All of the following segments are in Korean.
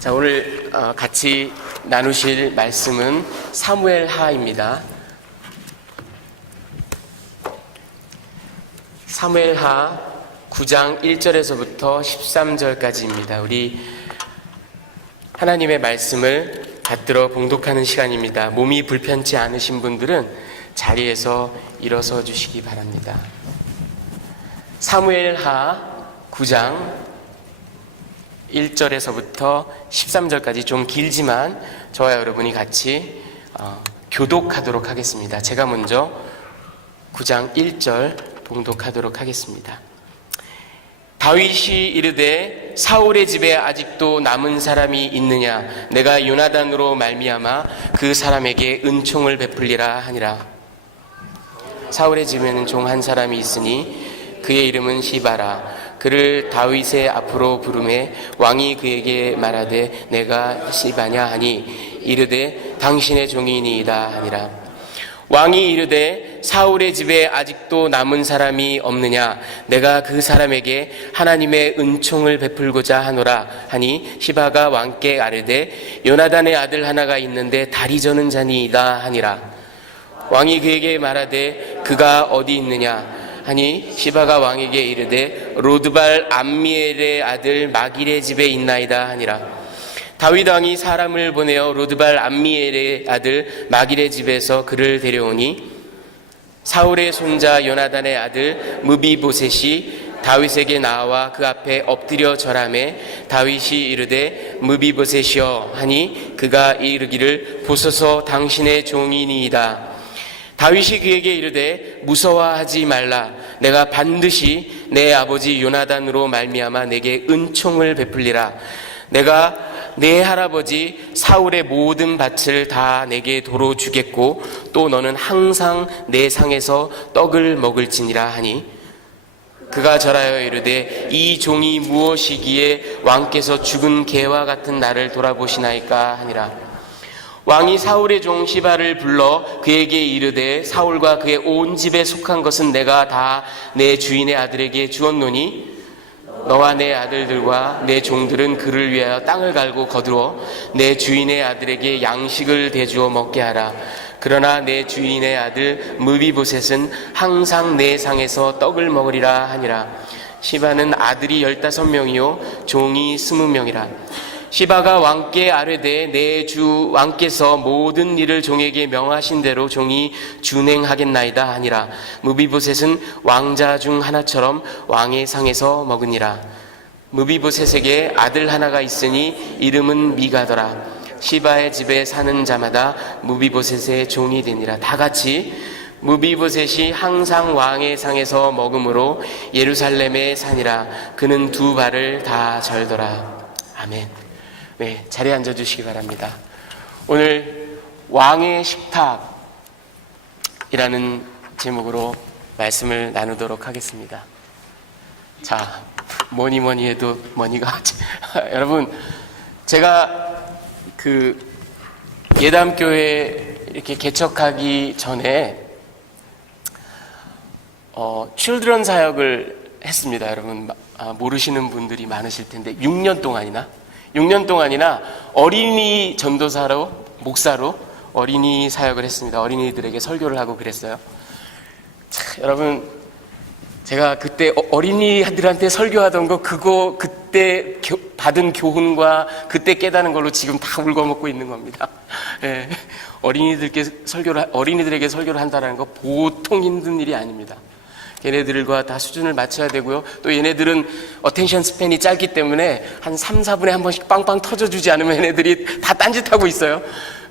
자, 오늘 같이 나누실 말씀은 사무엘하입니다. 사무엘하 9장 1절에서부터 13절까지입니다. 우리 하나님의 말씀을 받들어 봉독하는 시간입니다. 몸이 불편치 않으신 분들은 자리에서 일어서 주시기 바랍니다. 사무엘하 9장 1절에서부터 13절까지 좀 길지만 저와 여러분이 같이 교독하도록 하겠습니다. 제가 먼저 9장 1절 봉독하도록 하겠습니다. 다윗이 이르되 사울의 집에 아직도 남은 사람이 있느냐? 내가 요나단으로 말미암아 그 사람에게 은총을 베풀리라 하니라. 사울의 집에는 종 한 사람이 있으니 그의 이름은 시바라. 그를 다윗의 앞으로 부르매 왕이 그에게 말하되 내가 시바냐 하니 이르되 당신의 종이니이다 하니라. 왕이 이르되 사울의 집에 아직도 남은 사람이 없느냐? 내가 그 사람에게 하나님의 은총을 베풀고자 하노라 하니 시바가 왕께 아뢰되 요나단의 아들 하나가 있는데 다리 저는 자니이다 하니라. 왕이 그에게 말하되 그가 어디 있느냐 하니 시바가 왕에게 이르되 로드발 암미엘의 아들 마길의 집에 있나이다 하니라. 다윗 왕이 사람을 보내어 로드발 암미엘의 아들 마길의 집에서 그를 데려오니 사울의 손자 요나단의 아들 무비보셋이 다윗에게 나와 그 앞에 엎드려 절하매 다윗이 이르되 무비보셋이여 하니 그가 이르기를 보소서 당신의 종이니이다. 다윗이 그에게 이르되 무서워하지 말라. 내가 반드시 내 아버지 요나단으로 말미암아 내게 은총을 베풀리라. 내가 내 할아버지 사울의 모든 밭을 다 내게 도로 주겠고 또 너는 항상 내 상에서 떡을 먹을지니라 하니 그가 절하여 이르되 이 종이 무엇이기에 왕께서 죽은 개와 같은 나를 돌아보시나이까 하니라. 왕이 사울의 종 시바를 불러 그에게 이르되 사울과 그의 온 집에 속한 것은 내가 다 내 주인의 아들에게 주었노니 너와 내 아들들과 내 종들은 그를 위하여 땅을 갈고 거두어 내 주인의 아들에게 양식을 대주어 먹게 하라. 그러나 내 주인의 아들 무비보셋은 항상 내 상에서 떡을 먹으리라 하니라. 시바는 아들이 15명이요 종이 20명이라. 시바가 왕께 아뢰되 내 주 왕께서 모든 일을 종에게 명하신 대로 종이 준행하겠나이다 하니라. 무비보셋은 왕자 중 하나처럼 왕의 상에서 먹으니라. 무비보셋에게 아들 하나가 있으니 이름은 미가더라. 시바의 집에 사는 자마다 무비보셋의 종이 되니라. 다 같이 무비보셋이 항상 왕의 상에서 먹음으로 예루살렘에 사니라. 그는 두 발을 다 절더라. 아멘. 네, 자리에 앉아주시기 바랍니다. 오늘 왕의 식탁이라는 제목으로 말씀을 나누도록 하겠습니다. 자, 뭐니 해도 뭐니가 여러분, 제가 그 예담교회 이렇게 개척하기 전에 칠드런 사역을 했습니다. 여러분 모르시는 분들이 많으실 텐데 6년 동안이나 어린이 전도사로, 목사로 어린이 사역을 했습니다. 어린이들에게 설교를 하고 그랬어요. 자, 여러분, 제가 그때 어린이들한테 설교하던 거, 그때 받은 교훈과 그때 깨닫는 걸로 지금 다 울거먹고 있는 겁니다. 예, 어린이들에게 설교를 한다는 거 보통 힘든 일이 아닙니다. 얘네들과 다 수준을 맞춰야 되고요. 또 얘네들은 어텐션 스팬이 짧기 때문에 한 3, 4분에 한 번씩 빵빵 터져주지 않으면 얘네들이 다 딴짓하고 있어요.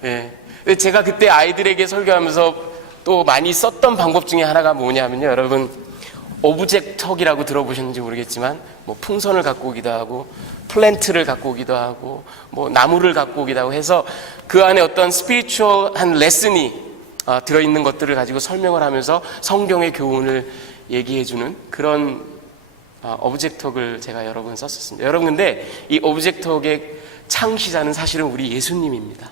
예. 제가 그때 아이들에게 설교하면서 또 많이 썼던 방법 중에 하나가 뭐냐면요. 여러분, 오브젝터기라고 들어보셨는지 모르겠지만 뭐 풍선을 갖고 오기도 하고 플랜트를 갖고 오기도 하고 뭐 나무를 갖고 오기도 하고 해서 그 안에 어떤 스피리추얼한 레슨이 들어있는 것들을 가지고 설명을 하면서 성경의 교훈을 얘기해주는 그런 오브젝톡을 제가 여러 번 썼었습니다. 여러분, 근데 이 오브젝톡의 창시자는 사실은 우리 예수님입니다.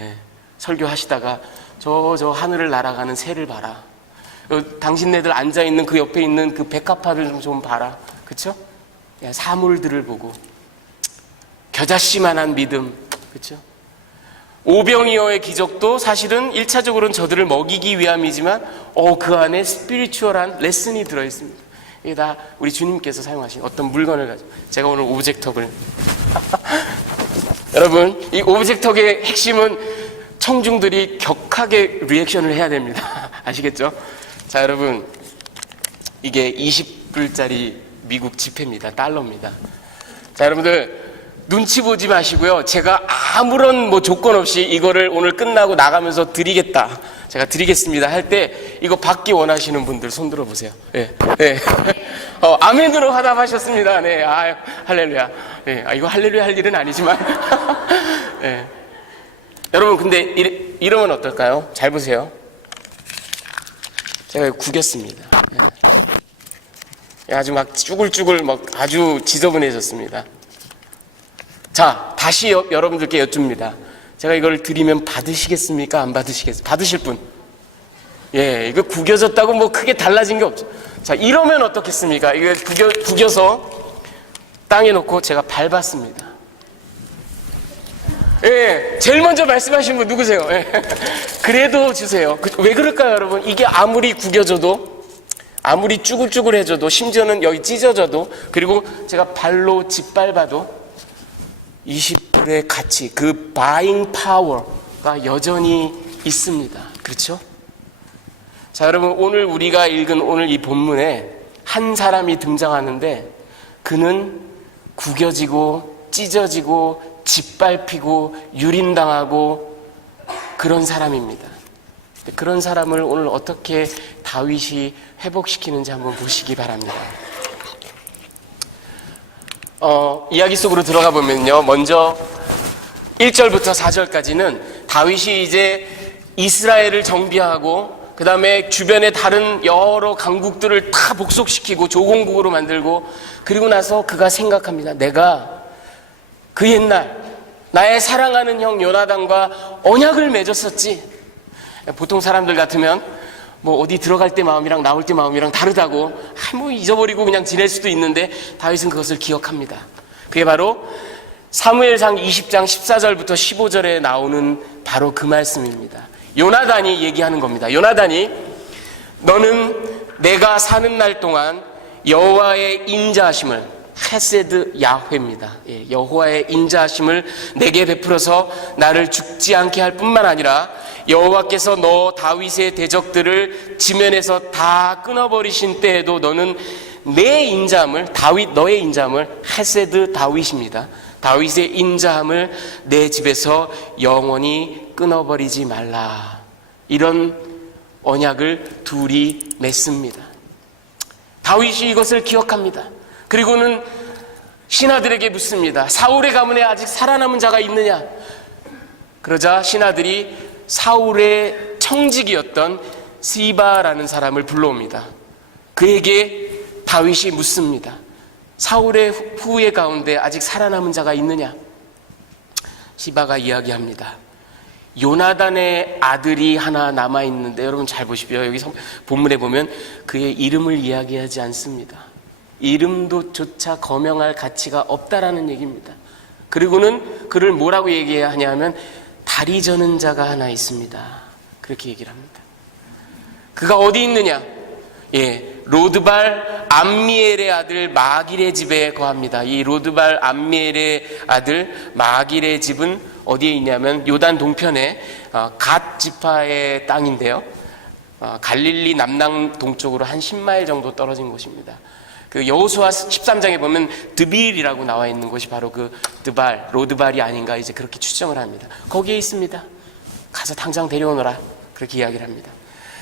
예, 설교하시다가 저 하늘을 날아가는 새를 봐라. 당신네들 앉아있는 그 옆에 있는 그 백합화를 좀 봐라. 그쵸? 사물들을 보고 겨자씨만한 믿음, 그렇죠? 오병이어의 기적도 사실은 1차적으로는 저들을 먹이기 위함이지만 그 안에 스피리추얼한 레슨이 들어있습니다. 이게 다 우리 주님께서 사용하신 어떤 물건을 가지고, 제가 오늘 오브젝턱을 여러분, 이 오브젝턱의 핵심은 청중들이 격하게 리액션을 해야 됩니다. 아시겠죠? 자, 여러분, 이게 20불짜리 미국 지폐입니다. 달러입니다. 자, 여러분들 눈치 보지 마시고요. 제가 아무런 조건 없이 이거를 오늘 끝나고 나가면서 드리겠다, 제가 드리겠습니다 할 때 이거 받기 원하시는 분들 손 들어보세요. 네. 네. 아멘으로 화답하셨습니다. 네. 할렐루야. 네. 이거 할렐루야 할 일은 아니지만. 네. 여러분, 근데 이러면 어떨까요? 잘 보세요. 제가 구겼습니다. 네. 아주 막 쭈글쭈글 아주 지저분해졌습니다. 자, 다시 여러분들께 여쭙니다. 제가 이걸 드리면 받으시겠습니까? 안 받으시겠습니까? 받으실 분? 예, 이거 구겨졌다고 크게 달라진 게 없죠. 자, 이러면 어떻겠습니까? 이거 구겨서 땅에 놓고 제가 밟았습니다. 예, 제일 먼저 말씀하신 분 누구세요? 예. 그래도 주세요. 왜 그럴까요, 여러분? 이게 아무리 구겨져도, 아무리 쭈글쭈글해져도, 심지어는 여기 찢어져도, 그리고 제가 발로 짓밟아도 20불의 가치, 그 바잉 파워가 여전히 있습니다. 그렇죠? 자, 여러분, 오늘 우리가 읽은 오늘 이 본문에 한 사람이 등장하는데 그는 구겨지고 찢어지고 짓밟히고 유린당하고 그런 사람입니다. 그런 사람을 오늘 어떻게 다윗이 회복시키는지 한번 보시기 바랍니다. 이야기 속으로 들어가 보면요, 먼저 1절부터 4절까지는 다윗이 이제 이스라엘을 정비하고 그 다음에 주변의 다른 여러 강국들을 다 복속시키고 조공국으로 만들고, 그리고 나서 그가 생각합니다. 내가 그 옛날 나의 사랑하는 형 요나단과 언약을 맺었었지. 보통 사람들 같으면 어디 들어갈 때 마음이랑 나올 때 마음이랑 다르다고 잊어버리고 그냥 지낼 수도 있는데, 다윗은 그것을 기억합니다. 그게 바로 사무엘상 20장 14절부터 15절에 나오는 바로 그 말씀입니다. 요나단이 얘기하는 겁니다. 요나단이, 너는 내가 사는 날 동안 여호와의 인자하심을, 헤세드 야훼입니다. 여호와의 인자하심을 내게 베풀어서 나를 죽지 않게 할 뿐만 아니라 여호와께서 너 다윗의 대적들을 지면에서 다 끊어버리신 때에도 너는 내 인자함을, 다윗 너의 인자함을, 헤세드 다윗입니다. 다윗의 인자함을 내 집에서 영원히 끊어버리지 말라. 이런 언약을 둘이 맺습니다. 다윗이 이것을 기억합니다. 그리고는 신하들에게 묻습니다. 사울의 가문에 아직 살아남은 자가 있느냐? 그러자 신하들이 사울의 청직이었던 시바라는 사람을 불러옵니다. 그에게 다윗이 묻습니다. 사울의 후예 가운데 아직 살아남은 자가 있느냐? 시바가 이야기합니다. 요나단의 아들이 하나 남아있는데, 여러분 잘 보십시오. 여기 본문에 보면 그의 이름을 이야기하지 않습니다. 이름도 조차 거명할 가치가 없다라는 얘기입니다. 그리고는 그를 뭐라고 얘기하냐 하면 다리 저는 자가 하나 있습니다. 그렇게 얘기를 합니다. 그가 어디 있느냐? 로드발 암미엘의 아들 마길의 집에 거합니다. 이 로드발 암미엘의 아들 마길의 집은 어디에 있냐면 요단 동편에 갓 지파의 땅인데요, 갈릴리 남남 동쪽으로 한 10마일 정도 떨어진 곳입니다. 그 여호수아 13장에 보면 드빌이라고 나와 있는 곳이 바로 그 드발, 로드발이 아닌가 이제 그렇게 추정을 합니다. 거기에 있습니다. 가서 당장 데려오너라, 그렇게 이야기를 합니다.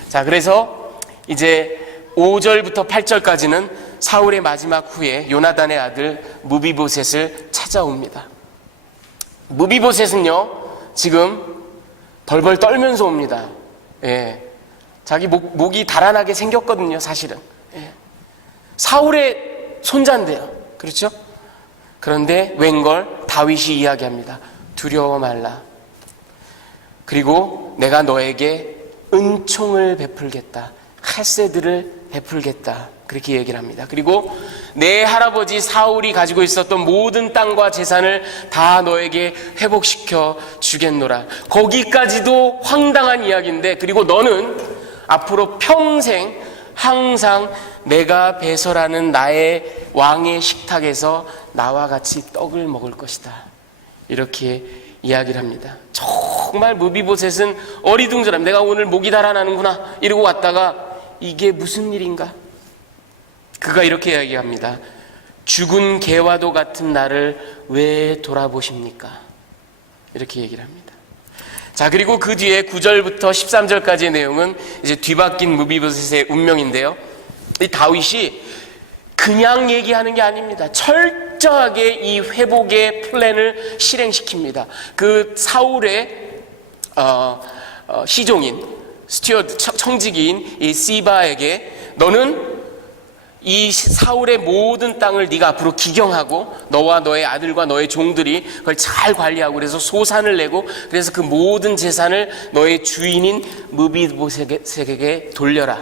자, 그래서 이제 5절부터 8절까지는 사울의 마지막 후에 요나단의 아들 무비보셋을 찾아옵니다. 무비보셋은요, 지금 벌벌 떨면서 옵니다. 자기 목이 달아나게 생겼거든요, 사실은. 사울의 손자인데요, 그렇죠? 그런데 웬걸 다윗이 이야기합니다. 두려워 말라. 그리고 내가 너에게 은총을 베풀겠다, 헤세드를 베풀겠다, 그렇게 얘기를 합니다. 그리고 내 할아버지 사울이 가지고 있었던 모든 땅과 재산을 다 너에게 회복시켜 주겠노라. 거기까지도 황당한 이야기인데, 그리고 너는 앞으로 평생 항상 내가 배설하는 나의 왕의 식탁에서 나와 같이 떡을 먹을 것이다. 이렇게 이야기를 합니다. 정말 무비보셋은 어리둥절합니다. 내가 오늘 목이 달아나는구나 이러고 왔다가 이게 무슨 일인가? 그가 이렇게 이야기합니다. 죽은 개와도 같은 나를 왜 돌아보십니까? 이렇게 얘기를 합니다. 자, 그리고 그 뒤에 9절부터 13절까지의 내용은 이제 뒤바뀐 무비보셋의 운명인데요. 이 다윗이 그냥 얘기하는 게 아닙니다. 철저하게 이 회복의 플랜을 실행시킵니다. 그 사울의 시종인 스튜어드 청지기인 이 시바에게 너는 이 사울의 모든 땅을 네가 앞으로 기경하고 너와 너의 아들과 너의 종들이 그걸 잘 관리하고 그래서 소산을 내고 그래서 그 모든 재산을 너의 주인인 무비보셋에게 돌려라.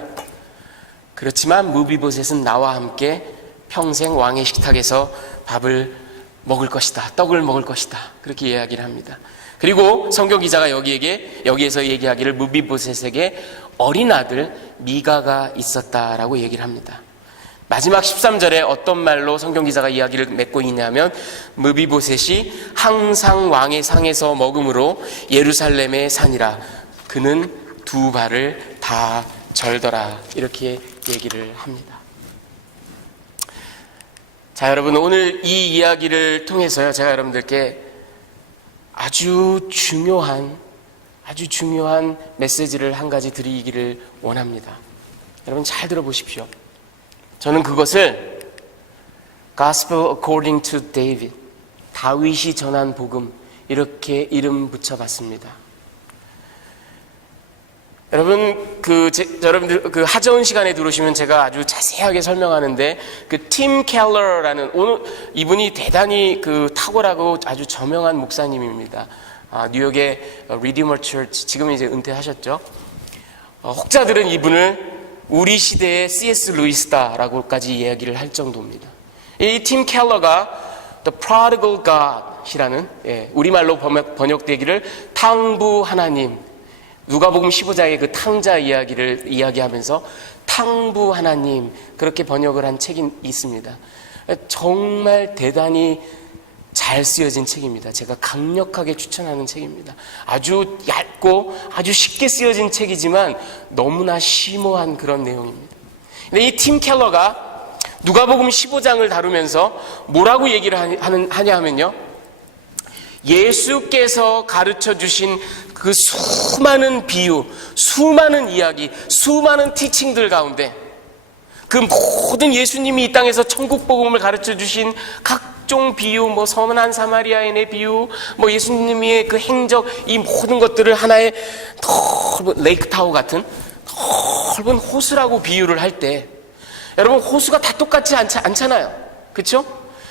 그렇지만 무비보셋은 나와 함께 평생 왕의 식탁에서 밥을 먹을 것이다. 떡을 먹을 것이다. 그렇게 이야기를 합니다. 그리고 성경 기자가 여기에서 얘기하기를 무비보셋에게 어린 아들 미가가 있었다라고 얘기를 합니다. 마지막 13절에 어떤 말로 성경 기자가 이야기를 맺고 있냐면 무비보셋이 항상 왕의 상에서 먹음으로 예루살렘의 산이라 그는 두 발을 다 절더라. 이렇게 얘기를 합니다. 자, 여러분, 오늘 이 이야기를 통해서요, 제가 여러분들께 아주 중요한 메시지를 한 가지 드리기를 원합니다. 여러분 잘 들어보십시오. 저는 그것을 Gospel According to David, 다윗이 전한 복음, 이렇게 이름 붙여봤습니다. 여러분들 그 하저운 시간에 들어오시면 제가 아주 자세하게 설명하는데 그 팀 켈러라는 오늘 이분이 대단히 그 탁월하고 아주 저명한 목사님입니다. 뉴욕의 리디머 처치, 지금은 이제 은퇴하셨죠. 혹자들은 이분을 우리 시대의 C.S. 루이스다라고까지 이야기를 할 정도입니다. 이 팀 켈러가 The Prodigal God이라는 우리말로 번역되기를 탕부 하나님, 누가복음 15장의 그 탕자 이야기를 이야기하면서 탕부 하나님 그렇게 번역을 한 책이 있습니다. 정말 대단히 잘 쓰여진 책입니다. 제가 강력하게 추천하는 책입니다. 아주 얇고 아주 쉽게 쓰여진 책이지만 너무나 심오한 그런 내용입니다. 근데 이 팀 켈러가 누가복음 15장을 다루면서 뭐라고 얘기를 하냐 하면요, 예수께서 가르쳐 주신 그 수많은 비유, 수많은 이야기, 수많은 티칭들 가운데 그 모든 예수님이 이 땅에서 천국 복음을 가르쳐 주신 각종 비유, 뭐 선한 사마리아인의 비유, 뭐 예수님의 그 행적, 이 모든 것들을 하나의 넓은 레이크타워 같은 넓은 호수라고 비유를 할 때, 여러분 호수가 다 똑같지 않잖아요. 그렇죠?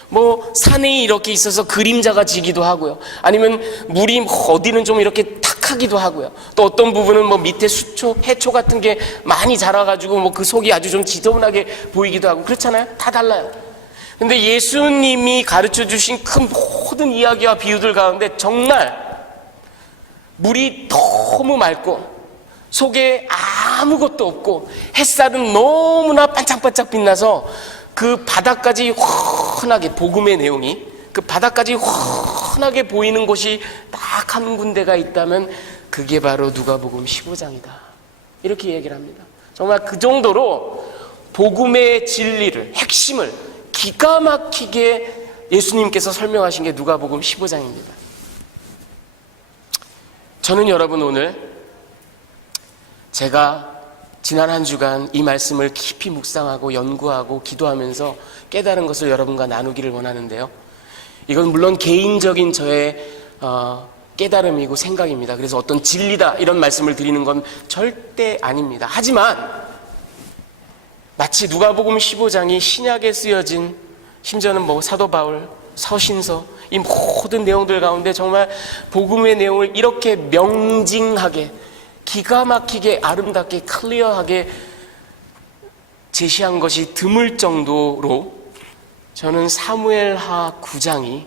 뭐 산에 이렇게 있어서 그림자가 지기도 하고요. 아니면 물이 어디는 좀 이렇게 탁하기도 하고요. 또 어떤 부분은 뭐 밑에 수초, 해초 같은 게 많이 자라가지고 뭐 그 속이 아주 좀 지저분하게 보이기도 하고 그렇잖아요. 다 달라요. 근데 예수님이 가르쳐 주신 그 모든 이야기와 비유들 가운데 정말 물이 너무 맑고 속에 아무것도 없고 햇살은 너무나 반짝반짝 빛나서 그 바닥까지 환하게, 복음의 내용이 그 바닥까지 환하게 보이는 곳이 딱 한 군데가 있다면 그게 바로 누가복음 15장이다. 이렇게 얘기를 합니다. 정말 그 정도로 복음의 진리를, 핵심을 기가 막히게 예수님께서 설명하신 게 누가복음 15장입니다. 저는 여러분 오늘 제가 지난 한 주간 이 말씀을 깊이 묵상하고 연구하고 기도하면서 깨달은 것을 여러분과 나누기를 원하는데요. 이건 물론 개인적인 저의 깨달음이고 생각입니다. 그래서 어떤 진리다 이런 말씀을 드리는 건 절대 아닙니다. 하지만 마치 누가복음 15장이 신약에 쓰여진, 심지어는 뭐 사도 바울, 서신서 이 모든 내용들 가운데 정말 복음의 내용을 이렇게 명징하게 기가 막히게 아름답게 클리어하게 제시한 것이 드물 정도로 저는 사무엘하 9장이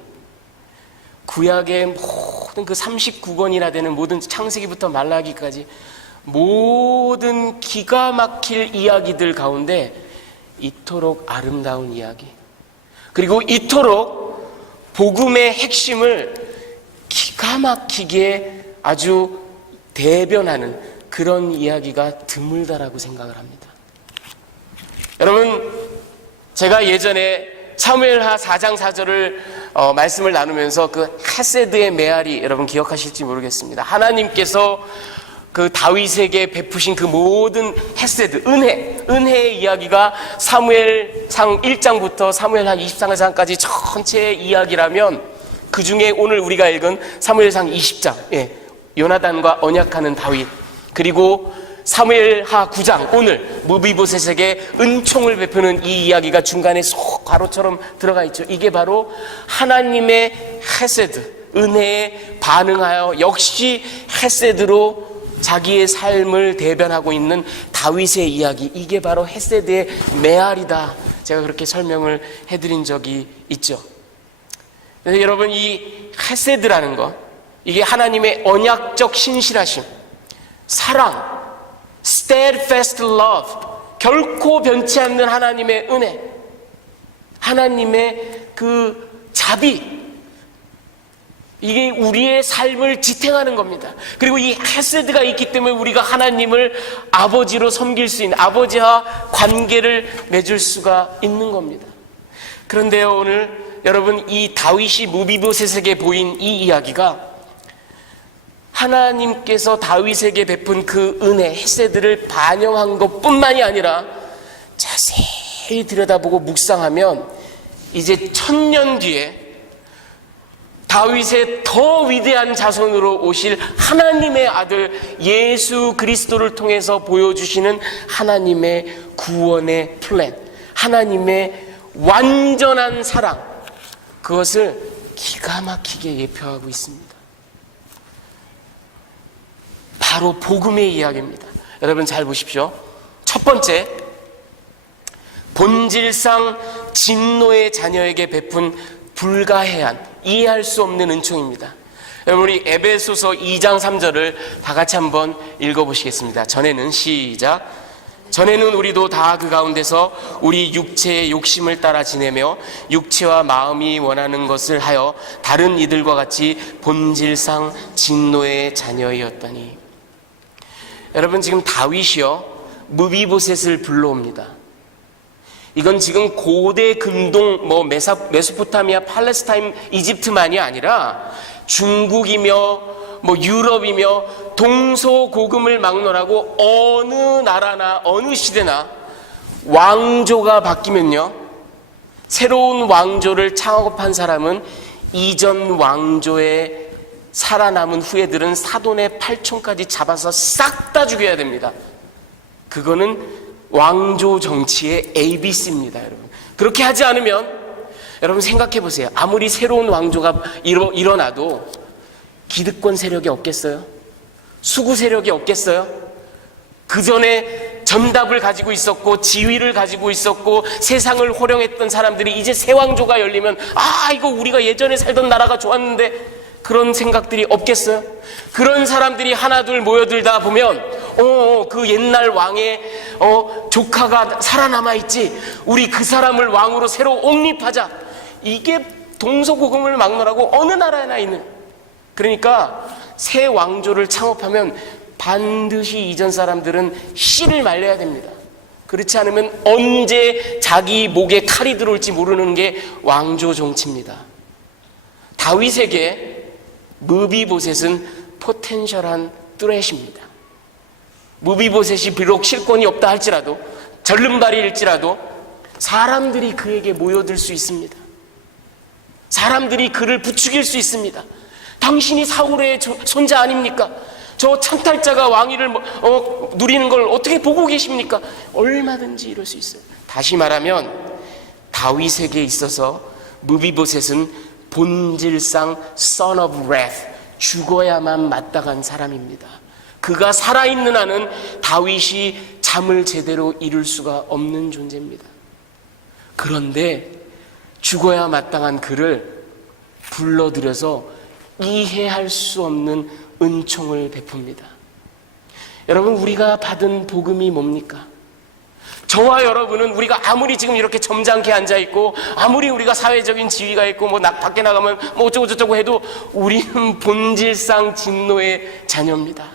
구약의 모든 그 39권이나 되는 모든 창세기부터 말라기까지 모든 기가 막힐 이야기들 가운데 이토록 아름다운 이야기, 그리고 이토록 복음의 핵심을 기가 막히게 아주 대변하는 그런 이야기가 드물다라고 생각을 합니다. 여러분, 제가 예전에 사무엘하 4장 4절을 말씀을 나누면서 그 헤세드의 메아리, 여러분 기억하실지 모르겠습니다. 하나님께서 그 다윗에게 베푸신 그 모든 헤세드, 은혜의 이야기가 사무엘상 1장부터 사무엘상 23장까지 전체의 이야기라면, 그 중에 오늘 우리가 읽은 사무엘상 20장, 요나단과 언약하는 다윗, 그리고 사무엘하 9장, 오늘 무비보셋에게 은총을 베푸는 이 이야기가 중간에 쏙 괄호처럼 들어가 있죠. 이게 바로 하나님의 헤세드, 은혜에 반응하여 역시 헤세드로 자기의 삶을 대변하고 있는 다윗의 이야기, 이게 바로 헤세드의 메아리다, 제가 그렇게 설명을 해드린 적이 있죠. 그래서 여러분, 이 헤세드라는 것, 이게 하나님의 언약적 신실하심, 사랑, steadfast love, 결코 변치 않는 하나님의 은혜, 하나님의 그 자비, 이게 우리의 삶을 지탱하는 겁니다. 그리고 이 헤세드가 있기 때문에 우리가 하나님을 아버지로 섬길 수 있는, 아버지와 관계를 맺을 수가 있는 겁니다. 그런데요, 오늘 여러분, 이 다윗이 무비보셋에게 보인 이 이야기가 하나님께서 다윗에게 베푼 그 은혜, 헤세드를 반영한 것뿐만이 아니라 자세히 들여다보고 묵상하면 이제 1000년 뒤에 다윗의 더 위대한 자손으로 오실 하나님의 아들 예수 그리스도를 통해서 보여주시는 하나님의 구원의 플랜, 하나님의 완전한 사랑, 그것을 기가 막히게 예표하고 있습니다. 바로 복음의 이야기입니다. 여러분 잘 보십시오. 첫 번째, 본질상 진노의 자녀에게 베푼 불가해한, 이해할 수 없는 은총입니다. 여러분, 우리 에베소서 2장 3절을 다 같이 한번 읽어보시겠습니다. 전에는, 시작. 전에는 우리도 다 그 가운데서 우리 육체의 욕심을 따라 지내며 육체와 마음이 원하는 것을 하여 다른 이들과 같이 본질상 진노의 자녀였더니. 여러분, 지금 다윗이요, 무비보셋을 불러옵니다. 이건 지금 고대 근동, 메소포타미아, 팔레스타인, 이집트만이 아니라 중국이며 유럽이며 동서고금을 막론하고 어느 나라나 어느 시대나 왕조가 바뀌면요, 새로운 왕조를 창업한 사람은 이전 왕조의 살아남은 후예들은 사돈의 팔촌까지 잡아서 싹 다 죽여야 됩니다. 그거는 왕조 정치의 ABC입니다, 여러분. 그렇게 하지 않으면, 여러분 생각해 보세요. 아무리 새로운 왕조가 일어나도 기득권 세력이 없겠어요? 수구 세력이 없겠어요? 그 전에 정답을 가지고 있었고 지위를 가지고 있었고 세상을 호령했던 사람들이 이제 새 왕조가 열리면, 이거 우리가 예전에 살던 나라가 좋았는데, 그런 생각들이 없겠어요? 그런 사람들이 하나둘 모여들다 보면 그 옛날 왕의 조카가 살아남아있지, 우리 그 사람을 왕으로 새로 옹립하자. 이게 동서고금을 막론하고 어느 나라에나 있는, 그러니까 새 왕조를 창업하면 반드시 이전 사람들은 씨를 말려야 됩니다. 그렇지 않으면 언제 자기 목에 칼이 들어올지 모르는 게 왕조 정치입니다. 다윗에게 무비보셋은 포텐셜한 뚜렛입니다. 무비보셋이 비록 실권이 없다 할지라도, 절름발이일지라도 사람들이 그에게 모여들 수 있습니다. 사람들이 그를 부추길 수 있습니다. 당신이 사울의 손자 아닙니까? 저 찬탈자가 왕위를 누리는 걸 어떻게 보고 계십니까? 얼마든지 이럴 수 있어요. 다시 말하면 다윗에게 있어서 무비보셋은 본질상 son of wrath, 죽어야만 마땅한 사람입니다. 그가 살아있는 한은 다윗이 잠을 제대로 이룰 수가 없는 존재입니다. 그런데 죽어야 마땅한 그를 불러들여서 이해할 수 없는 은총을 베풉니다. 여러분, 우리가 받은 복음이 뭡니까? 저와 여러분은 우리가 아무리 지금 이렇게 점잖게 앉아있고 아무리 우리가 사회적인 지위가 있고 밖에 나가면 어쩌고 저쩌고 해도 우리는 본질상 진노의 자녀입니다.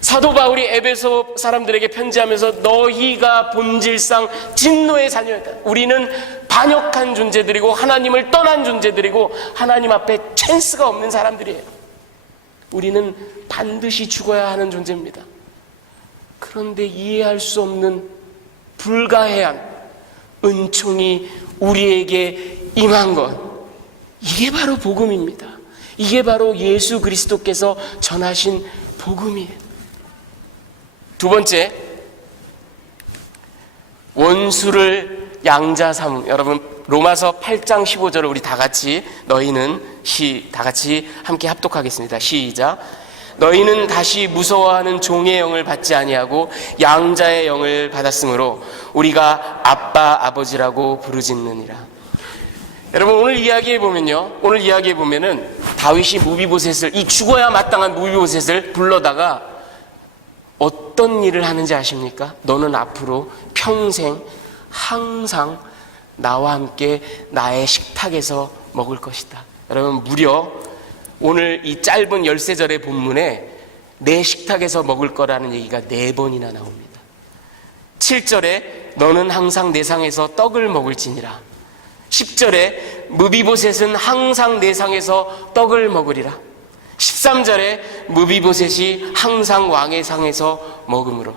사도 바울이 에베소 사람들에게 편지하면서 너희가 본질상 진노의 자녀였다. 우리는 반역한 존재들이고 하나님을 떠난 존재들이고 하나님 앞에 찬스가 없는 사람들이에요. 우리는 반드시 죽어야 하는 존재입니다. 그런데 이해할 수 없는 불가해한 은총이 우리에게 임한 것, 이게 바로 복음입니다. 이게 바로 예수 그리스도께서 전하신 복음이에요. 두 번째, 원수를 양자 삼음. 여러분, 로마서 8장 15절을 우리 다 같이 다 같이 함께 합독하겠습니다. 시작. 너희는 다시 무서워하는 종의 영을 받지 아니하고 양자의 영을 받았으므로 우리가 아빠 아버지라고 부르짖느니라. 여러분, 오늘 이야기해 보면은 다윗이 무비보셋을, 이 죽어야 마땅한 무비보셋을 불러다가 어떤 일을 하는지 아십니까? 너는 앞으로 평생 항상 나와 함께 나의 식탁에서 먹을 것이다. 여러분, 무려 오늘 이 짧은 13절의 본문에 내 식탁에서 먹을 거라는 얘기가 4번이나 나옵니다. 7절에 너는 항상 내 상에서 떡을 먹을지니라. 10절에 무비보셋은 항상 내 상에서 떡을 먹으리라. 13절에 무비보셋이 항상 왕의 상에서 먹음으로.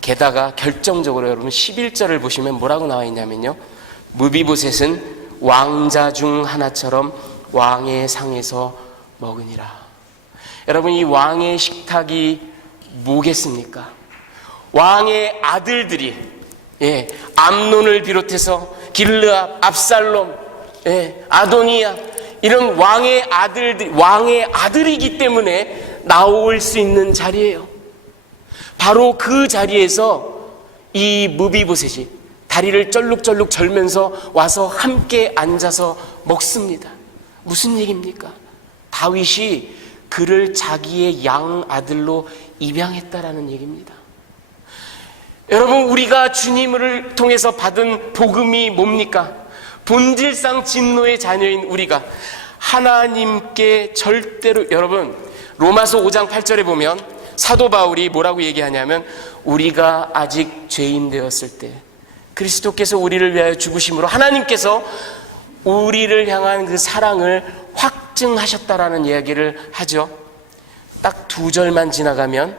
게다가 결정적으로 여러분 11절을 보시면 뭐라고 나와 있냐면요, 무비보셋은 왕자 중 하나처럼 왕의 상에서 먹으니라. 여러분, 이 왕의 식탁이 뭐겠습니까? 왕의 아들들이, 암논을 비롯해서 길르압, 압살롬, 아도니아, 이런 왕의 아들이기 때문에 나올 수 있는 자리예요. 바로 그 자리에서 이 무비보셋이 다리를 쩔룩쩔룩 절면서 와서 함께 앉아서 먹습니다. 무슨 얘기입니까? 다윗이 그를 자기의 양 아들로 입양했다라는 얘기입니다. 여러분, 우리가 주님을 통해서 받은 복음이 뭡니까? 본질상 진노의 자녀인 우리가 하나님께 절대로, 여러분, 로마서 5장 8절에 보면 사도 바울이 뭐라고 얘기하냐면, 우리가 아직 죄인 되었을 때 그리스도께서 우리를 위하여 죽으심으로 하나님께서 우리를 향한 그 사랑을 확증하셨다라는 이야기를 하죠. 딱 2절만 지나가면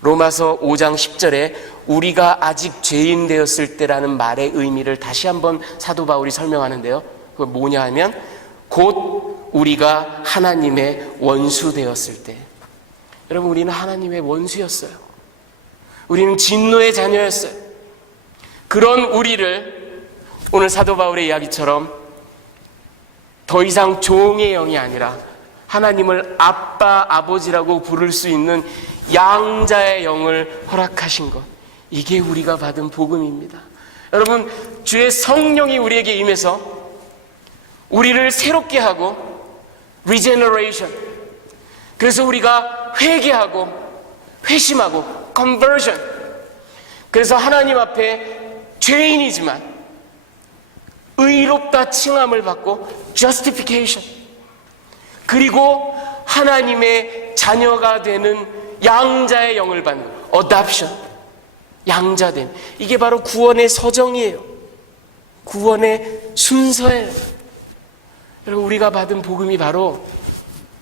로마서 5장 10절에 우리가 아직 죄인 되었을 때라는 말의 의미를 다시 한번 사도 바울이 설명하는데요, 그건 뭐냐 하면 곧 우리가 하나님의 원수 되었을 때. 여러분, 우리는 하나님의 원수였어요. 우리는 진노의 자녀였어요. 그런 우리를 오늘 사도 바울의 이야기처럼 더 이상 종의 영이 아니라 하나님을 아빠, 아버지라고 부를 수 있는 양자의 영을 허락하신 것, 이게 우리가 받은 복음입니다. 여러분, 주의 성령이 우리에게 임해서 우리를 새롭게 하고 regeneration, 그래서 우리가 회개하고 회심하고 conversion, 그래서 하나님 앞에 죄인이지만 의롭다 칭함을 받고 justification, 그리고 하나님의 자녀가 되는 양자의 영을 받는 adoption, 양자됨. 이게 바로 구원의 서정이에요. 구원의 순서예요. 여러분, 우리가 받은 복음이 바로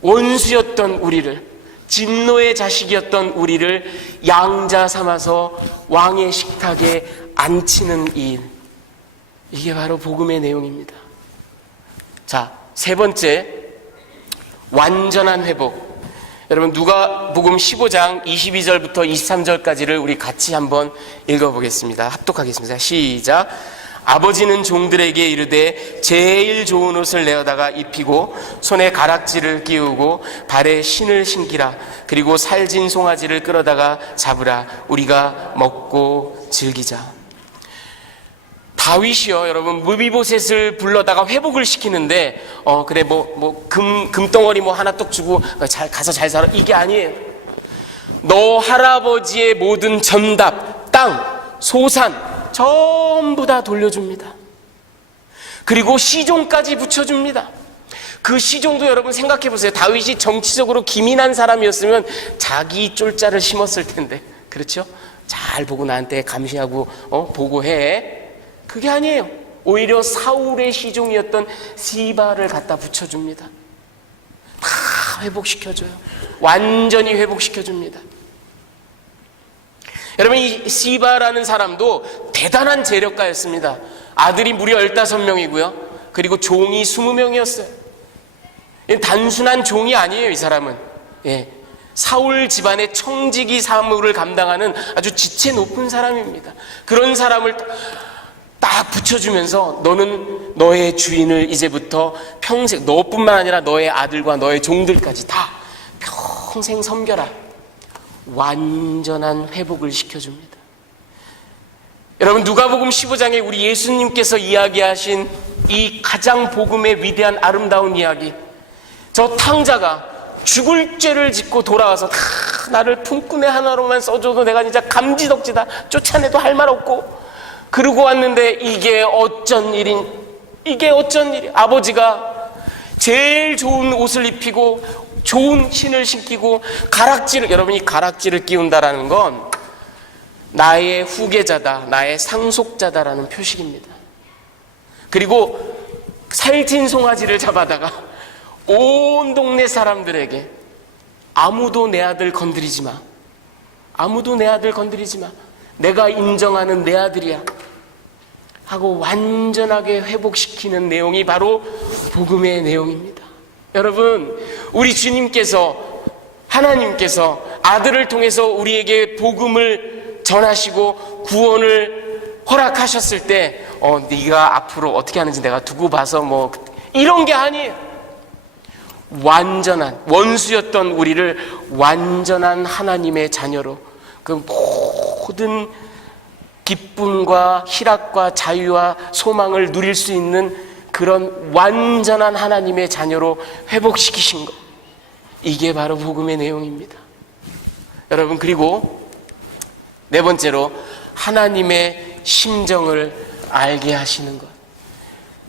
원수였던 우리를, 진노의 자식이었던 우리를 양자 삼아서 왕의 식탁에 앉히는 일, 이게 바로 복음의 내용입니다. 자, 세 번째, 완전한 회복. 여러분, 누가복음 15장 22절부터 23절까지를 우리 같이 한번 읽어보겠습니다. 합독하겠습니다. 시작. 아버지는 종들에게 이르되 제일 좋은 옷을 내어다가 입히고 손에 가락지를 끼우고 발에 신을 신기라. 그리고 살진 송아지를 끌어다가 잡으라. 우리가 먹고 즐기자. 다윗이요, 여러분, 무비보셋을 불러다가 회복을 시키는데, 그래, 금덩어리 하나 떡 주고, 가서 잘 살아. 이게 아니에요. 너 할아버지의 모든 전답, 땅, 소산, 전부 다 돌려줍니다. 그리고 시종까지 붙여줍니다. 그 시종도 여러분 생각해 보세요. 다윗이 정치적으로 기민한 사람이었으면 자기 쫄자를 심었을 텐데, 그렇죠? 잘 보고 나한테 감시하고, 보고해. 그게 아니에요. 오히려 사울의 시종이었던 시바를 갖다 붙여줍니다. 다 회복시켜줘요. 완전히 회복시켜줍니다. 여러분, 이 시바라는 사람도 대단한 재력가였습니다. 아들이 무려 15명이고요. 그리고 종이 20명이었어요. 단순한 종이 아니에요, 이 사람은. 예. 사울 집안의 청지기 사무를 감당하는 아주 지체 높은 사람입니다. 그런 사람을 딱 붙여주면서 너는 너의 주인을 이제부터 평생, 너뿐만 아니라 너의 아들과 너의 종들까지 다 평생 섬겨라. 완전한 회복을 시켜줍니다. 여러분, 누가복음 15장에 우리 예수님께서 이야기하신 이 가장 복음의 위대한 아름다운 이야기, 저 탕자가 죽을 죄를 짓고 돌아와서 다 나를 품꾼의 하나로만 써줘도 내가 진짜 감지덕지다, 쫓아내도 할 말 없고, 그러고 왔는데 이게 어쩐 일이. 아버지가 제일 좋은 옷을 입히고 좋은 신을 신기고 가락지를, 여러분이 가락지를 끼운다라는 건 나의 후계자다, 나의 상속자다라는 표식입니다. 그리고 살찐 송아지를 잡아다가 온 동네 사람들에게 아무도 내 아들 건드리지 마, 아무도 내 아들 건드리지 마, 내가 인정하는 내 아들이야 하고 완전하게 회복시키는 내용이 바로 복음의 내용입니다. 여러분, 우리 주님께서, 하나님께서 아들을 통해서 우리에게 복음을 전하시고 구원을 허락하셨을 때 네가 앞으로 어떻게 하는지 내가 두고 봐서 이런 게 아니에요. 완전한, 원수였던 우리를 완전한 하나님의 자녀로, 그 모든 기쁨과 희락과 자유와 소망을 누릴 수 있는 그런 완전한 하나님의 자녀로 회복시키신 것, 이게 바로 복음의 내용입니다. 여러분, 그리고 네 번째로 하나님의 심정을 알게 하시는 것.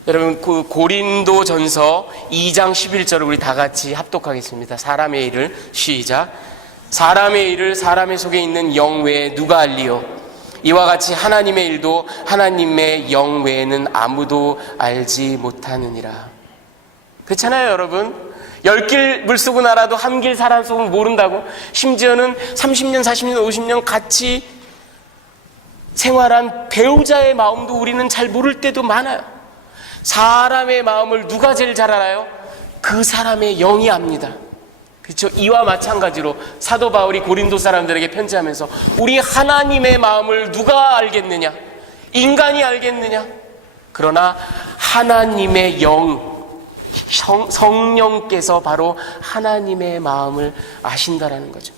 여러분, 그 고린도전서 2장 11절을 우리 다 같이 합독하겠습니다. 사람의 일을, 시작. 사람의 일을 사람의 속에 있는 영 외에 누가 알리요? 이와 같이 하나님의 일도 하나님의 영 외에는 아무도 알지 못하느니라. 그렇잖아요, 여러분. 10길 물속은 알아도 한 길 사람 속은 모른다고. 심지어는 30년, 40년, 50년 같이 생활한 배우자의 마음도 우리는 잘 모를 때도 많아요. 사람의 마음을 누가 제일 잘 알아요? 그 사람의 영이 압니다. 그렇죠? 이와 마찬가지로 사도 바울이 고린도 사람들에게 편지하면서 우리 하나님의 마음을 누가 알겠느냐? 인간이 알겠느냐? 그러나 하나님의 영, 성령께서 바로 하나님의 마음을 아신다라는 거죠.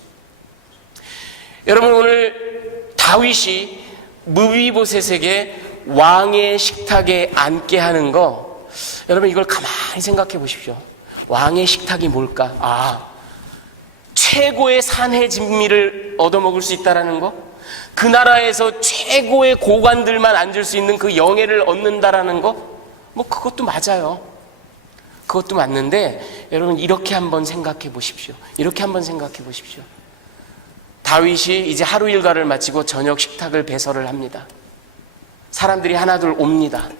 여러분, 오늘 다윗이 무비보셋에게 왕의 식탁에 앉게 하는 거, 여러분 이걸 가만히 생각해 보십시오. 왕의 식탁이 뭘까? 최고의 산해 진미를 얻어먹을 수 있다라는 거, 그 나라에서 최고의 고관들만 앉을 수 있는 그 영예를 얻는다라는 거, 그것도 맞아요. 그것도 맞는데 여러분, 이렇게 한번 생각해 보십시오. 다윗이 이제 하루 일과를 마치고 저녁 식탁을 배설을 합니다. 사람들이 하나둘 옵니다.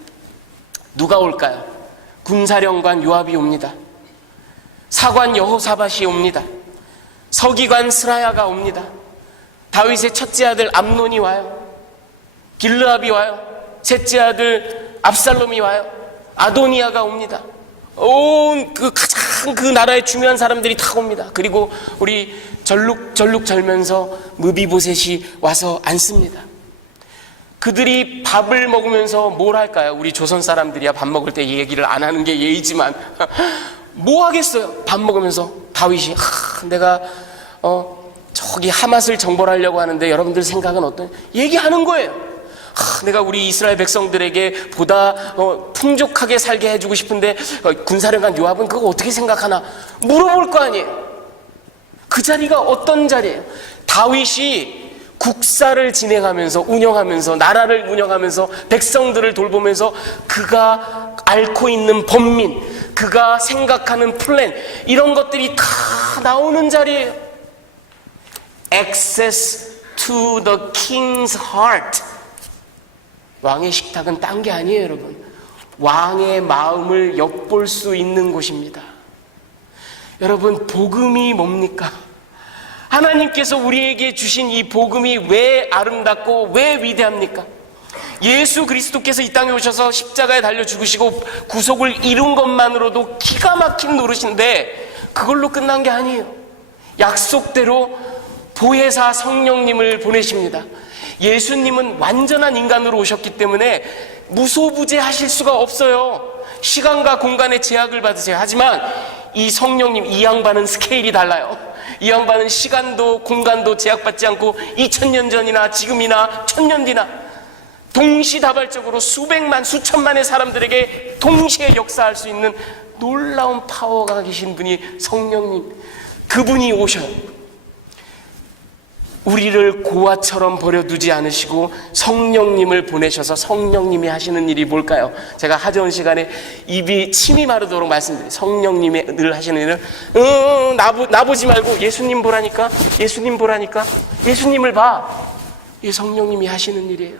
누가 올까요? 군사령관 요압이 옵니다. 사관 여호사밧이 옵니다. 서기관 스라야가 옵니다. 다윗의 첫째 아들 암논이 와요. 길르압이 와요. 셋째 아들 압살롬이 와요. 아도니아가 옵니다. 온 가장 그 나라의 중요한 사람들이 다 옵니다. 그리고 우리 절룩 절면서 무비보셋이 와서 앉습니다. 그들이 밥을 먹으면서 뭘 할까요? 우리 조선 사람들이야 밥 먹을 때 얘기를 안 하는 게 예의지만 뭐 하겠어요? 밥 먹으면서 다윗이 내가 저기 하맛을 정벌하려고 하는데 여러분들 생각은 어떤? 얘기하는 거예요. 내가 우리 이스라엘 백성들에게 보다 풍족하게 살게 해주고 싶은데 군사령관 요압은 그거 어떻게 생각하나 물어볼 거 아니에요. 그 자리가 어떤 자리예요? 다윗이 국사를 진행하면서 운영하면서 나라를 운영하면서 백성들을 돌보면서 그가 앓고 있는 번민, 그가 생각하는 플랜, 이런 것들이 다 나오는 자리예요. Access to the king's heart. 왕의 식탁은 딴 게 아니에요, 여러분. 왕의 마음을 엿볼 수 있는 곳입니다. 여러분, 복음이 뭡니까? 하나님께서 우리에게 주신 이 복음이 왜 아름답고 왜 위대합니까? 예수 그리스도께서 이 땅에 오셔서 십자가에 달려 죽으시고 구속을 이룬 것만으로도 기가 막힌 노릇인데 그걸로 끝난 게 아니에요. 약속대로 보혜사 성령님을 보내십니다. 예수님은 완전한 인간으로 오셨기 때문에 무소부재하실 수가 없어요. 시간과 공간의 제약을 받으세요. 하지만 이 성령님, 이 양반은 스케일이 달라요. 이 양반은 시간도 공간도 제약받지 않고 2000년 전이나 지금이나 1000년 뒤나 동시다발적으로 수백만 수천만의 사람들에게 동시에 역사할 수 있는 놀라운 파워가 계신 분이 성령님. 그분이 오셔요. 우리를 고아처럼 버려두지 않으시고 성령님을 보내셔서 성령님이 하시는 일이 뭘까요? 제가 하전 시간에 입이 침이 마르도록 말씀드려요. 성령님이 늘 하시는 일은 나보지 말고 예수님 보라니까, 예수님 보라니까, 예수님을 봐. 이게 성령님이 하시는 일이에요.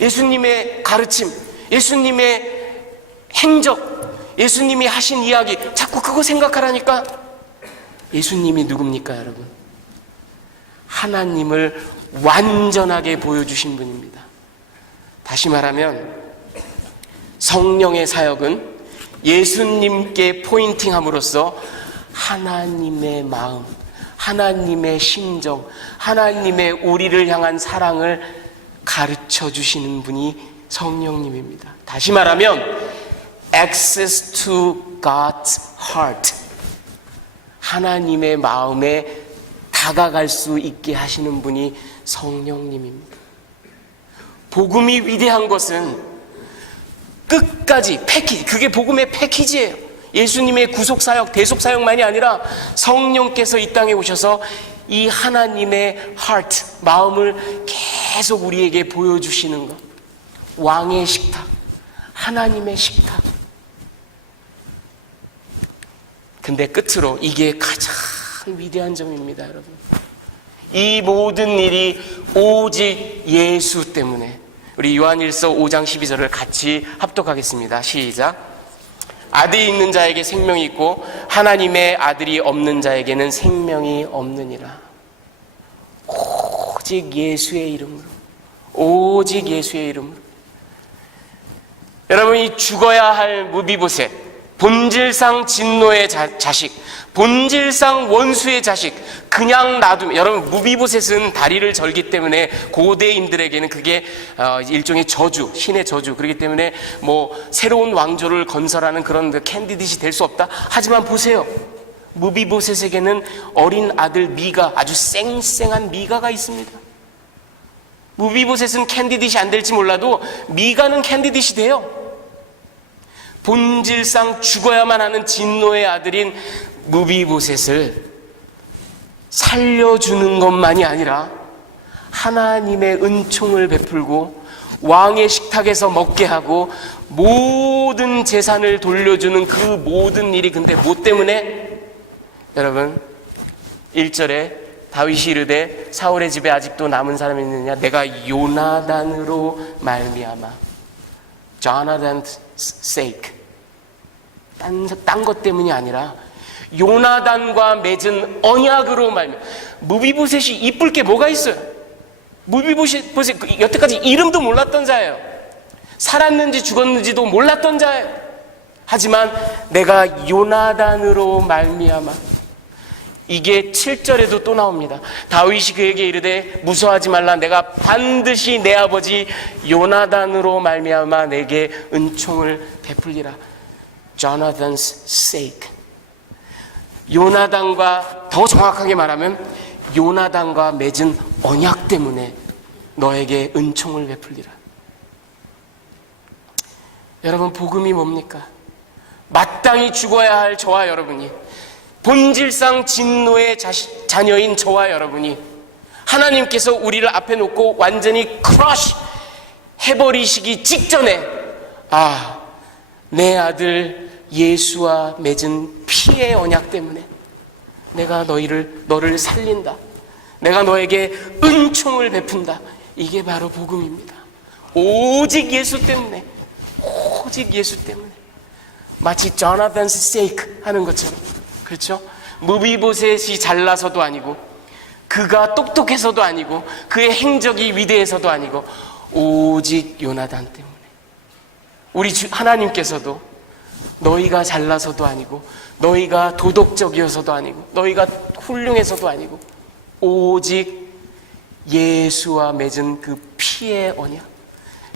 예수님의 가르침, 예수님의 행적, 예수님이 하신 이야기, 자꾸 그거 생각하라니까. 예수님이 누굽니까, 여러분? 하나님을 완전하게 보여주신 분입니다. 다시 말하면 성령의 사역은 예수님께 포인팅함으로써 하나님의 마음, 하나님의 심정, 하나님의 우리를 향한 사랑을 가르쳐 주시는 분이 성령님입니다. 다시 말하면 access to God's heart, 하나님의 마음에 다가갈 수 있게 하시는 분이 성령님입니다. 복음이 위대한 것은 끝까지 패키지, 그게 복음의 패키지예요. 예수님의 구속사역, 대속사역만이 아니라 성령께서 이 땅에 오셔서 이 하나님의 heart, 마음을 계속 우리에게 보여주시는 것. 왕의 식탁, 하나님의 식탁. 근데 끝으로 이게 가장 위대한 점입니다, 여러분. 이 모든 일이 오직 예수 때문에. 우리 요한일서 5장 12절을 같이 합독하겠습니다. 시작. 아들이 있는 자에게 생명이 있고 하나님의 아들이 없는 자에게는 생명이 없느니라. 오직 예수의 이름으로, 오직 예수의 이름으로. 여러분이 죽어야 할 무비보셋, 본질상 진노의 자식, 본질상 원수의 자식, 그냥 놔두면, 여러분 무비보셋은 다리를 절기 때문에 고대인들에게는 그게 일종의 저주, 신의 저주, 그렇기 때문에 뭐 새로운 왕조를 건설하는 그런 캔디딧이 될 수 없다. 하지만 보세요, 무비보셋에게는 어린 아들 미가, 아주 쌩쌩한 미가가 있습니다. 무비보셋은 캔디딧이 안 될지 몰라도 미가는 캔디딧이 돼요. 본질상 죽어야만 하는 진노의 아들인 무비보셋을 살려주는 것만이 아니라 하나님의 은총을 베풀고 왕의 식탁에서 먹게 하고 모든 재산을 돌려주는 그 모든 일이, 근데 뭐 때문에? 여러분 1절에 다윗이 이르되 사울의 집에 아직도 남은 사람이 있느냐? 내가 요나단으로 말미암아, Jonathan's sake, 딴 것 때문이 아니라 요나단과 맺은 언약으로 말미암아. 무비보셋이 이쁠 게 뭐가 있어요? 무비보셋 여태까지 이름도 몰랐던 자예요. 살았는지 죽었는지도 몰랐던 자예요. 하지만 내가 요나단으로 말미암아. 이게 7절에도 또 나옵니다. 다윗이 그에게 이르되 무서워하지 말라, 내가 반드시 내 아버지 요나단으로 말미암아 내게 은총을 베풀리라. Jonathan's sake. 요나단과, 더 정확하게 말하면 요나단과 맺은 언약 때문에 너에게 은총을 베풀리라. 여러분, 복음이 뭡니까? 마땅히 죽어야 할 저와 여러분이, 본질상 진노의 자녀인 저와 여러분이 하나님께서 우리를 앞에 놓고 완전히 크러쉬 해버리시기 직전에, 내 아들 예수와 맺은 피의 언약 때문에 내가 너를 살린다, 내가 너에게 은총을 베푼다. 이게 바로 복음입니다. 오직 예수 때문에, 오직 예수 때문에. 마치 조나단's sake 하는 것처럼, 그렇죠? 무비보셋이 잘나서도 아니고, 그가 똑똑해서도 아니고, 그의 행적이 위대해서도 아니고, 오직 요나단 때문에. 우리 하나님께서도 너희가 잘나서도 아니고, 너희가 도덕적이어서도 아니고, 너희가 훌륭해서도 아니고, 오직 예수와 맺은 그 피의 언약,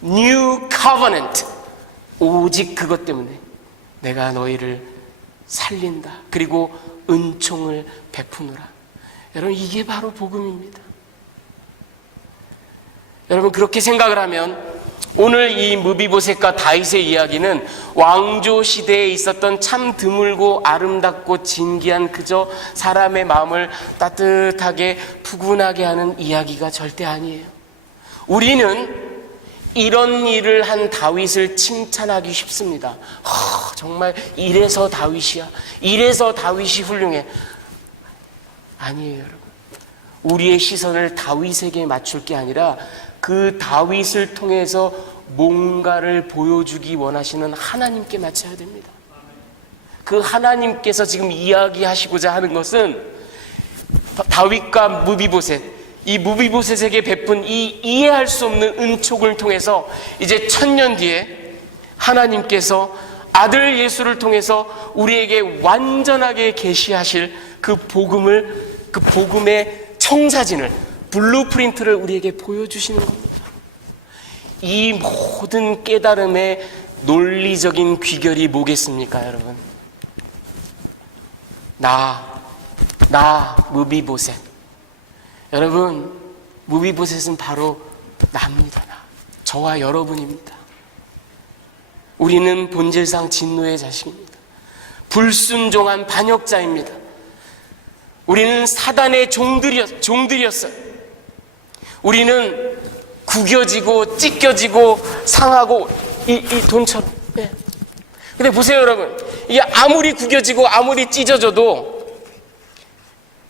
New Covenant, 오직 그것 때문에 내가 너희를 살린다, 그리고 은총을 베푸노라. 여러분, 이게 바로 복음입니다. 여러분, 그렇게 생각을 하면 오늘 이 무비보셋과 다윗의 이야기는 왕조 시대에 있었던 참 드물고 아름답고 진귀한 그저 사람의 마음을 따뜻하게 푸근하게 하는 이야기가 절대 아니에요. 우리는 이런 일을 한 다윗을 칭찬하기 쉽습니다. 정말 이래서 다윗이야, 이래서 다윗이 훌륭해. 아니에요, 여러분. 우리의 시선을 다윗에게 맞출 게 아니라 그 다윗을 통해서 뭔가를 보여주기 원하시는 하나님께 맞춰야 됩니다. 그 하나님께서 지금 이야기하시고자 하는 것은 다윗과 무비보셋, 이 무비보셋에게 베푼 이 이해할 수 없는 은총을 통해서 이제 1000년 뒤에 하나님께서 아들 예수를 통해서 우리에게 완전하게 계시하실 그 복음을, 그 복음의 청사진을, 블루프린트를 우리에게 보여주시는 겁니다. 이 모든 깨달음의 논리적인 귀결이 뭐겠습니까, 여러분? 나 무비보셋. 여러분, 무비보셋은 바로 나입니다. 저와 여러분입니다. 우리는 본질상 진노의 자식입니다. 불순종한 반역자입니다. 우리는 사단의 종들이었어요. 우리는 구겨지고 찢겨지고 상하고 이 돈처럼. 네. 근데 보세요, 여러분. 이게 아무리 구겨지고 아무리 찢어져도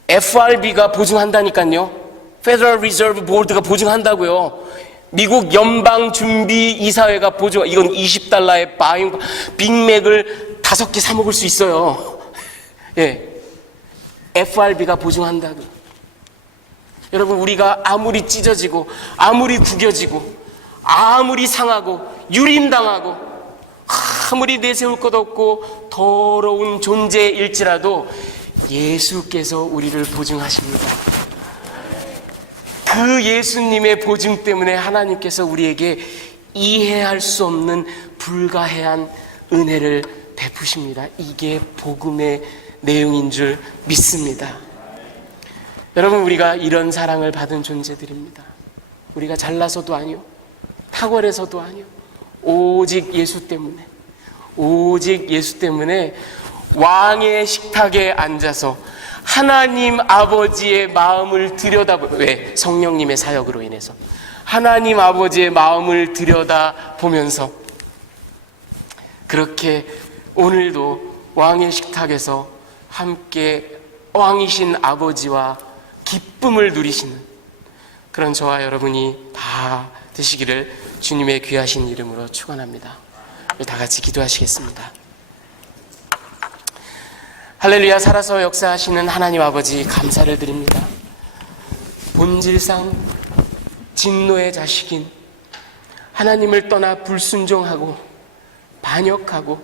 FRB가 보증한다니까요. Federal Reserve Board가 보증한다고요. 미국 연방준비이사회가 보증. 이건 $20에 빅맥을 5개 사 먹을 수 있어요. 예. FRB가 보증한다고요. 여러분, 우리가 아무리 찢어지고 아무리 구겨지고 아무리 상하고 유린당하고 아무리 내세울 것 없고 더러운 존재일지라도 예수께서 우리를 보증하십니다. 그 예수님의 보증 때문에 하나님께서 우리에게 이해할 수 없는 불가해한 은혜를 베푸십니다. 이게 복음의 내용인 줄 믿습니다. 여러분, 우리가 이런 사랑을 받은 존재들입니다. 우리가 잘나서도 아니요, 탁월해서도 아니요, 오직 예수 때문에, 오직 예수 때문에 왕의 식탁에 앉아서 하나님 아버지의 마음을 왜? 성령님의 사역으로 인해서 하나님 아버지의 마음을 들여다보면서 그렇게 오늘도 왕의 식탁에서 함께 왕이신 아버지와 기쁨을 누리시는 그런 저와 여러분이 다 되시기를 주님의 귀하신 이름으로 축원합니다. 다 같이 기도하시겠습니다. 할렐루야. 살아서 역사하시는 하나님 아버지, 감사를 드립니다. 본질상 진노의 자식인 하나님을 떠나 불순종하고 반역하고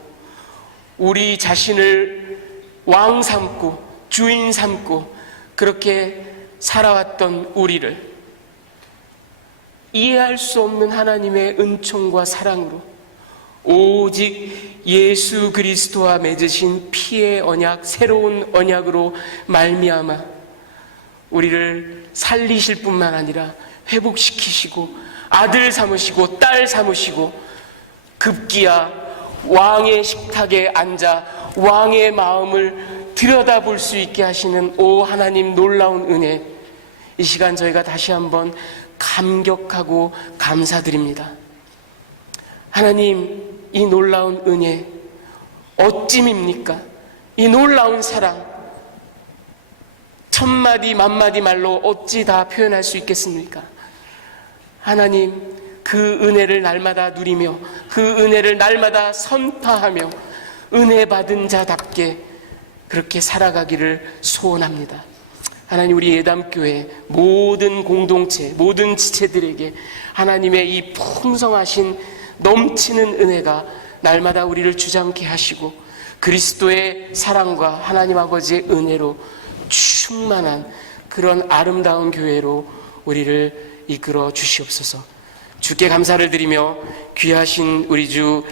우리 자신을 왕 삼고 주인 삼고 그렇게 살아왔던 우리를 이해할 수 없는 하나님의 은총과 사랑으로 오직 예수 그리스도와 맺으신 피의 언약, 새로운 언약으로 말미암아 우리를 살리실 뿐만 아니라 회복시키시고 아들 삼으시고 딸 삼으시고 급기야 왕의 식탁에 앉아 왕의 마음을 들여다볼 수 있게 하시는 오 하나님 놀라운 은혜, 이 시간 저희가 다시 한번 감격하고 감사드립니다. 하나님, 이 놀라운 은혜 어찜입니까? 이 놀라운 사랑 천마디 만마디 말로 어찌 다 표현할 수 있겠습니까? 하나님, 그 은혜를 날마다 누리며 그 은혜를 날마다 선파하며 은혜 받은 자답게 그렇게 살아가기를 소원합니다. 하나님, 우리 예담교회 모든 공동체, 모든 지체들에게 하나님의 이 풍성하신 넘치는 은혜가 날마다 우리를 주장케 하시고 그리스도의 사랑과 하나님 아버지의 은혜로 충만한 그런 아름다운 교회로 우리를 이끌어 주시옵소서. 주께 감사를 드리며 귀하신 우리 주